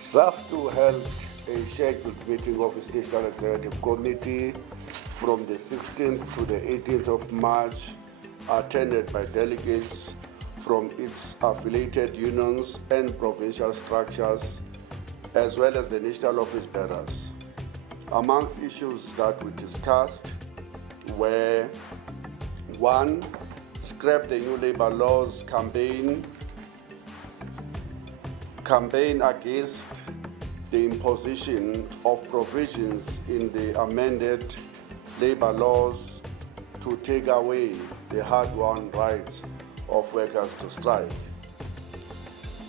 SAFTU held a scheduled meeting of its National Executive Committee from the 16th to the 18th of March, attended by delegates from its affiliated unions and provincial structures, as well as the national office bearers. Amongst issues that we discussed were: 1. Scrap the new labor laws campaign against the imposition of provisions in the amended labor laws to take away the hard-won rights of workers to strike.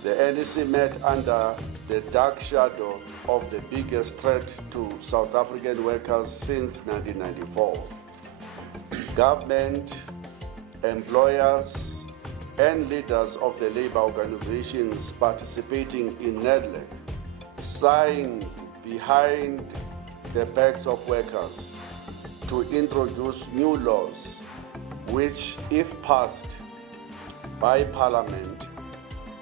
The NEC met under the dark shadow of the biggest threat to South African workers since 1994. Government, employers, and leaders of the labor organizations participating in NEC signed behind the backs of workers to introduce new laws which, if passed by Parliament,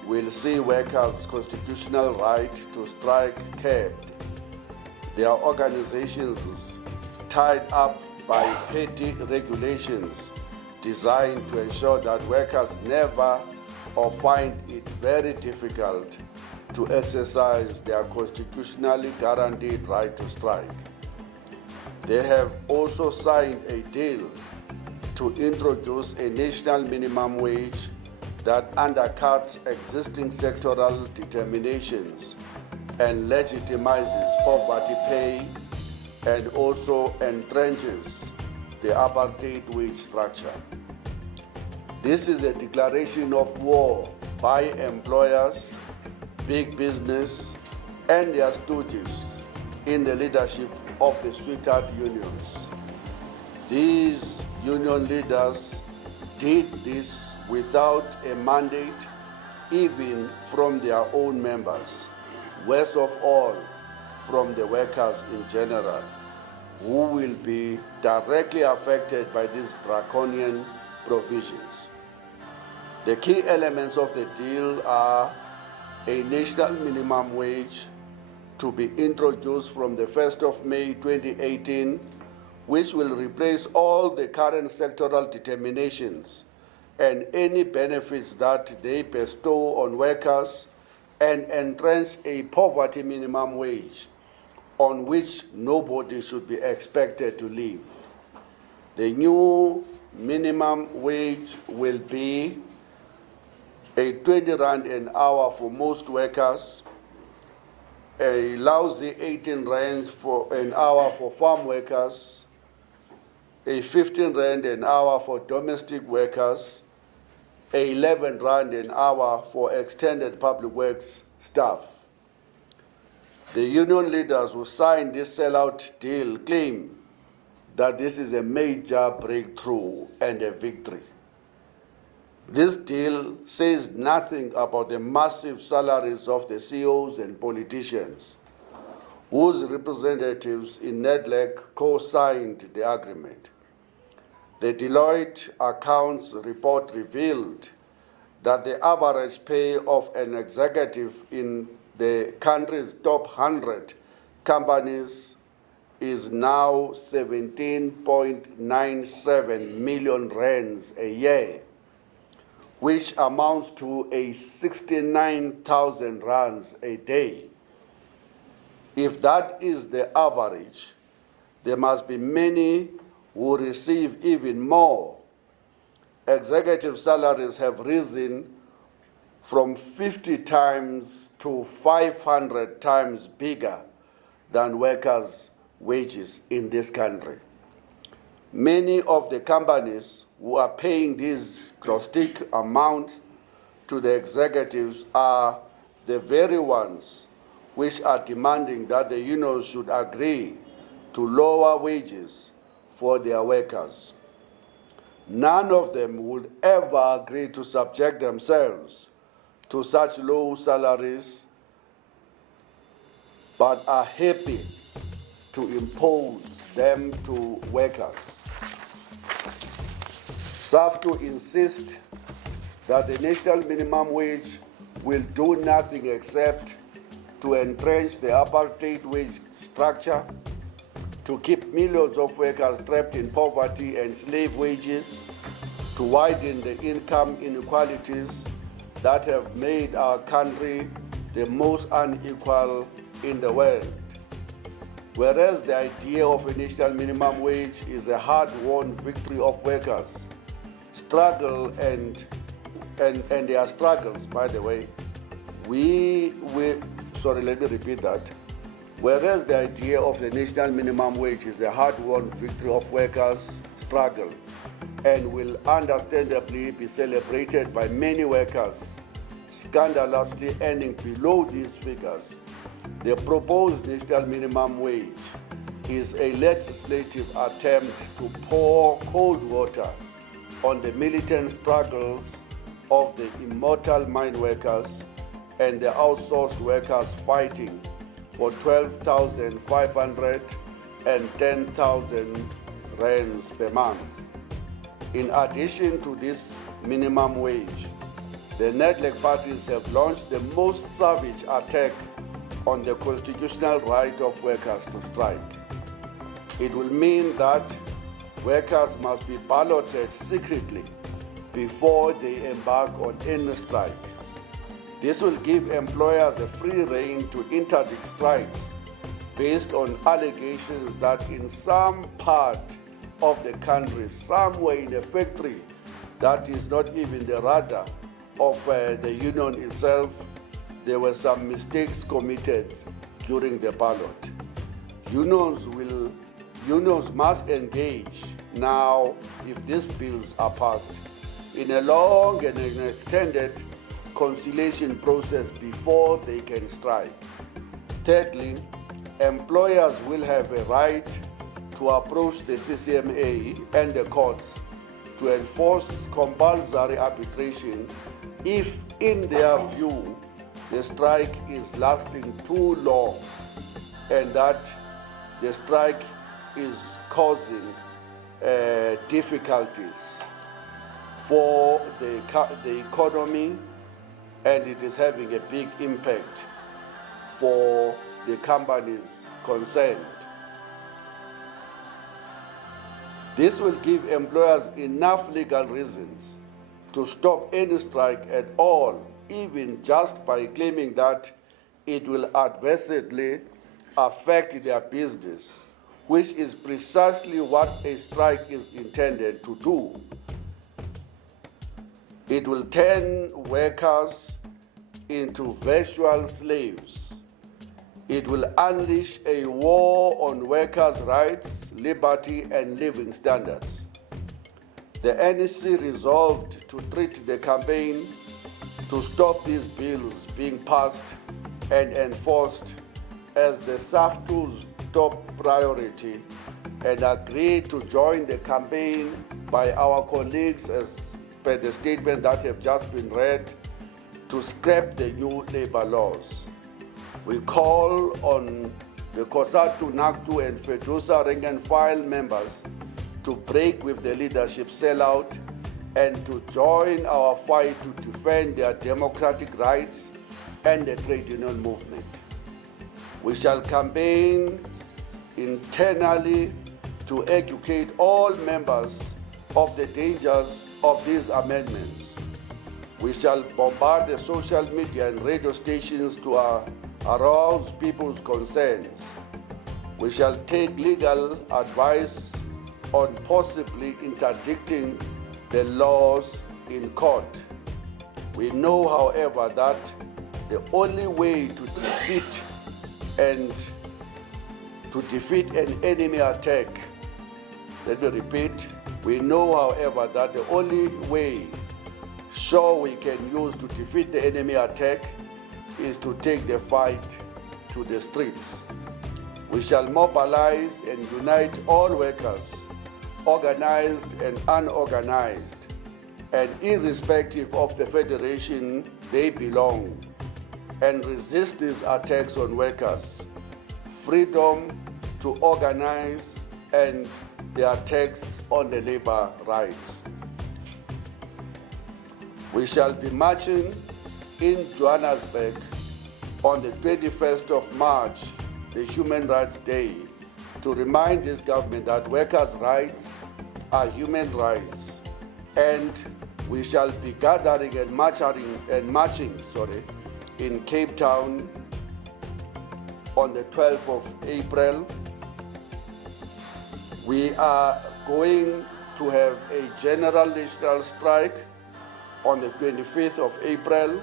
will see workers' constitutional right to strike curbed, their organizations tied up by petty regulations designed to ensure that workers never or find it very difficult to exercise their constitutionally guaranteed right to strike. They have also signed a deal to introduce a national minimum wage that undercuts existing sectoral determinations and legitimizes poverty pay and also entrenches the apartheid wage structure. This is a declaration of war by employers, big business, and their stooges in the leadership of the sweetheart unions. These union leaders did this without a mandate even from their own members, worst of all from the workers in general, who will be directly affected by these draconian provisions. The key elements of the deal are a national minimum wage to be introduced from the 1st of May 2018, which will replace all the current sectoral determinations and any benefits that they bestow on workers, and entrench a poverty minimum wage on which nobody should be expected to live. The new minimum wage will be a 20 rand an hour for most workers, a lousy 18 rand for an hour for farm workers, a 15 rand an hour for domestic workers, a 11 rand an hour for extended public works staff. The union leaders who signed this sellout deal claim that this is a major breakthrough and a victory. This deal says nothing about the massive salaries of the CEOs and politicians whose representatives in NEC co-signed the agreement. The Deloitte accounts report revealed that the average pay of an executive in the country's top 100 companies is now 17.97 million rands a year, which amounts to a 69,000 rands a day. If that is the average, there must be many who receive even more. Executive salaries have risen from 50 times to 500 times bigger than workers' wages in this country. Many of the companies who are paying this caustic amount to the executives are the very ones which are demanding that the unions should agree to lower wages for their workers. None of them would ever agree to subject themselves to such low salaries, but are happy to impose them to workers. SAFTU insists that the national minimum wage will do nothing except to entrench the apartheid wage structure, to keep millions of workers trapped in poverty and slave wages, to widen the income inequalities that have made our country the most unequal in the world. Whereas the idea of a national minimum wage is a hard-won victory of workers' struggle and their struggles, by the way, let me repeat that. Whereas the idea of the national minimum wage is a hard-won victory of workers' struggle and will understandably be celebrated by many workers scandalously earning below these figures, the proposed national minimum wage is a legislative attempt to pour cold water on the militant struggles of the immortal mine workers and the outsourced workers fighting for 12,500 and 10,000 rands per month. In addition to this minimum wage, the NEC parties have launched the most savage attack on the constitutional right of workers to strike. It will mean that workers must be balloted secretly before they embark on any strike. This will give employers a free rein to interdict strikes based on allegations that in some part of the country, somewhere in a factory that is not even the radar of the union itself, there were some mistakes committed during the ballot. Unions must engage now, if these bills are passed, in a long and an extended conciliation process before they can strike. Thirdly, employers will have a right to approach the CCMA and the courts to enforce compulsory arbitration if, in their view, the strike is lasting too long and that the strike is causing difficulties for the economy and it is having a big impact for the companies concerned. This will give employers enough legal reasons to stop any strike at all, even just by claiming that it will adversely affect their business, which is precisely what a strike is intended to do. It will turn workers into virtual slaves. It will unleash a war on workers' rights, liberty, and living standards. The NEC resolved to treat the campaign to stop these bills being passed and enforced as the SAFTU's top priority and agreed to join the campaign by our colleagues, as per the statement that have just been read, to scrap the new labor laws. We call on the COSATU, NACTU, and FEDUSA rank and file members to break with the leadership sellout and to join our fight to defend their democratic rights and the trade union movement. We shall campaign internally to educate all members of the dangers of these amendments. We shall bombard the social media and radio stations to arouse people's concerns. We shall take legal advice on possibly interdicting the laws in court. We know, however, that the only way to defeat an enemy attack, let me repeat, we know, however, that the only way we can use to defeat the enemy attack is to take the fight to the streets. We shall mobilize and unite all workers, organized and unorganized, and irrespective of the federation they belong, and resist these attacks on workers, freedom to organize, and the attacks on the labor rights. We shall be marching in Johannesburg on the 21st of March, the Human Rights Day, to remind this government that workers' rights are human rights, and we shall be gathering and marching in Cape Town on the 12th of April. We are going to have a general national strike on the 25th of April,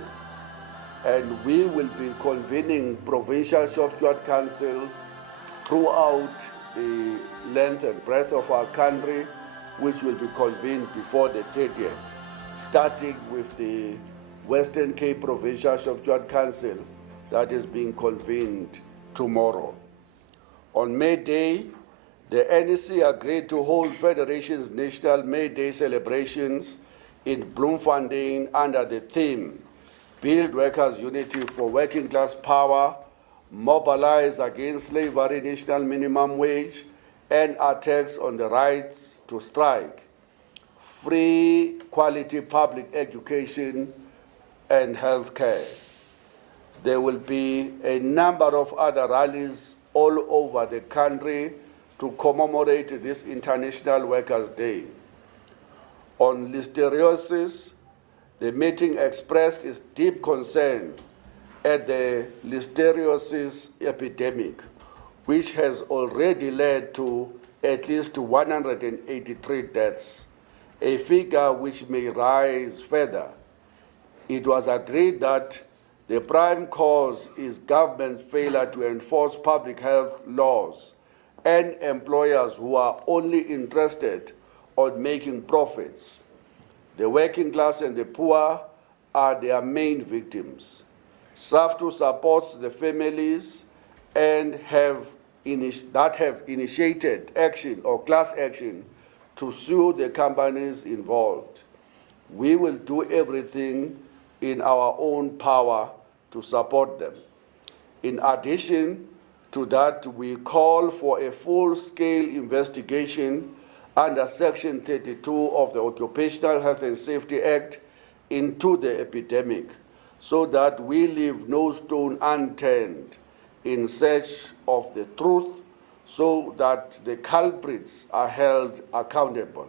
and we will be convening provincial shopyard councils throughout the length and breadth of our country, which will be convened before the 30th, starting with the Western Cape Provincial Shopyard Council that is being convened tomorrow. On May Day, the NEC agreed to hold Federation's National May Day celebrations in Bloemfontein under the theme, Build Workers' Unity for Working Class Power, Mobilize Against Slavery, National Minimum Wage, and Attacks on the Rights to Strike, Free Quality Public Education, and Health Care. There will be a number of other rallies all over the country to commemorate this International Workers' Day. On listeriosis, the meeting expressed its deep concern at the listeriosis epidemic, which has already led to at least 183 deaths, a figure which may rise further. It was agreed that the prime cause is government failure to enforce public health laws and employers who are only interested on making profits. The working class and the poor are their main victims. SAFTU supports the families and have initiated action or class action to sue the companies involved. We will do everything in our own power to support them. In addition to that, we call for a full-scale investigation under Section 32 of the Occupational Health and Safety Act into the epidemic, so that we leave no stone unturned in search of the truth, so that the culprits are held accountable.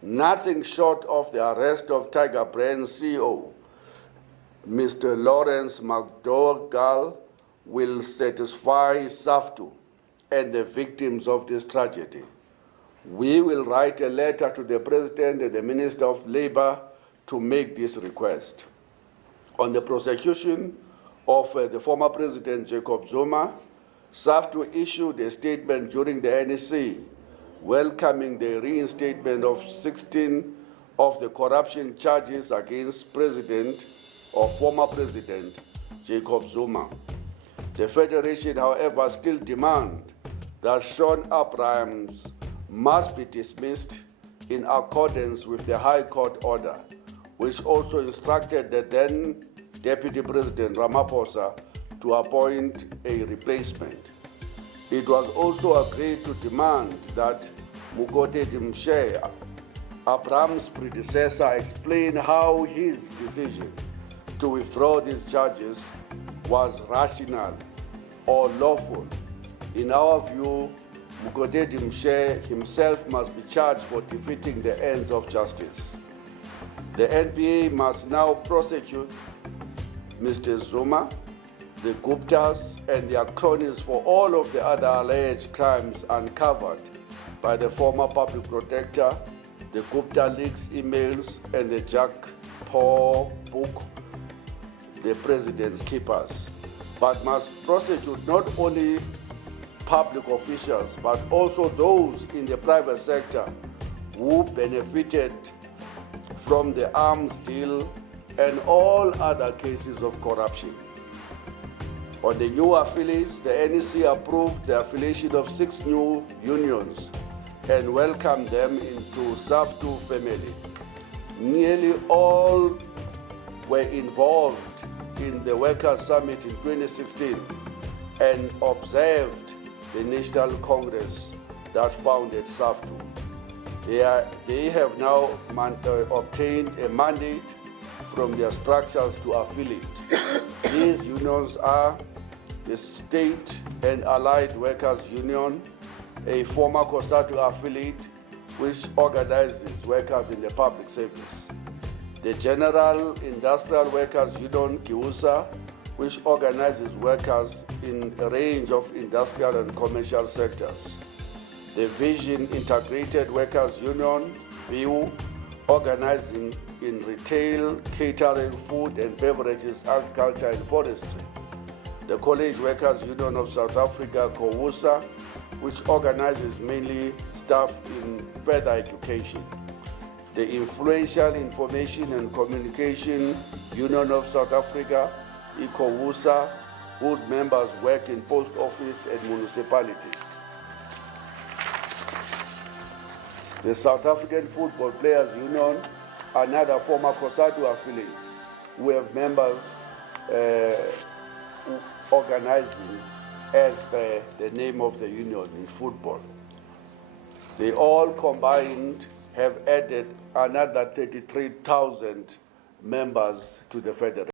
Nothing short of the arrest of Tiger Brand CEO, Mr. Lawrence McDougall, will satisfy SAFTU and the victims of this tragedy. We will write a letter to the President and the Minister of Labor to make this request. On the prosecution of the former President Jacob Zuma, SAFTU issued a statement during the NEC welcoming the reinstatement of 16 of the corruption charges against President or former President Jacob Zuma. The Federation, however, still demands that Sean Abrahams must be dismissed in accordance with the High Court order, which also instructed the then Deputy President Ramaphosa to appoint a replacement. It was also agreed to demand that Mugodi Mshe, Abraham's predecessor, explain how his decision to withdraw these charges was rational or lawful. In our view, Mugodi Mshe himself must be charged for defeating the ends of justice. The NPA must now prosecute Mr. Zuma, the Guptas, and their cronies for all of the other alleged crimes uncovered by the former public protector, the Gupta leaks emails, and the Jack Paw book, the president's keepers, but must prosecute not only public officials, but also those in the private sector who benefited from the arms deal and all other cases of corruption. On the new affiliates, the NEC approved the affiliation of 6 new unions and welcomed them into SAFTU family. Nearly all were involved in the Workers' Summit in 2016 and observed the National Congress that founded SAFTU. They have now obtained a mandate from their structures to affiliate. These unions are the State and Allied Workers Union, a former COSATU affiliate which organizes workers in the public service. The General Industrial Workers Union, GIUSA, which organizes workers in a range of industrial and commercial sectors. The Vision Integrated Workers Union, VIU, organizing in retail, catering, food and beverages, agriculture and forestry. The College Workers Union of South Africa, COWUSA, which organizes mainly staff in further education. The Influential Information and Communication Union of South Africa, ICOWUSA, whose members work in post office and municipalities. The South African Football Players Union, another former COSATU affiliate, who have members organizing as per the name of the union in football. They all combined have added another 33,000 members to the federation.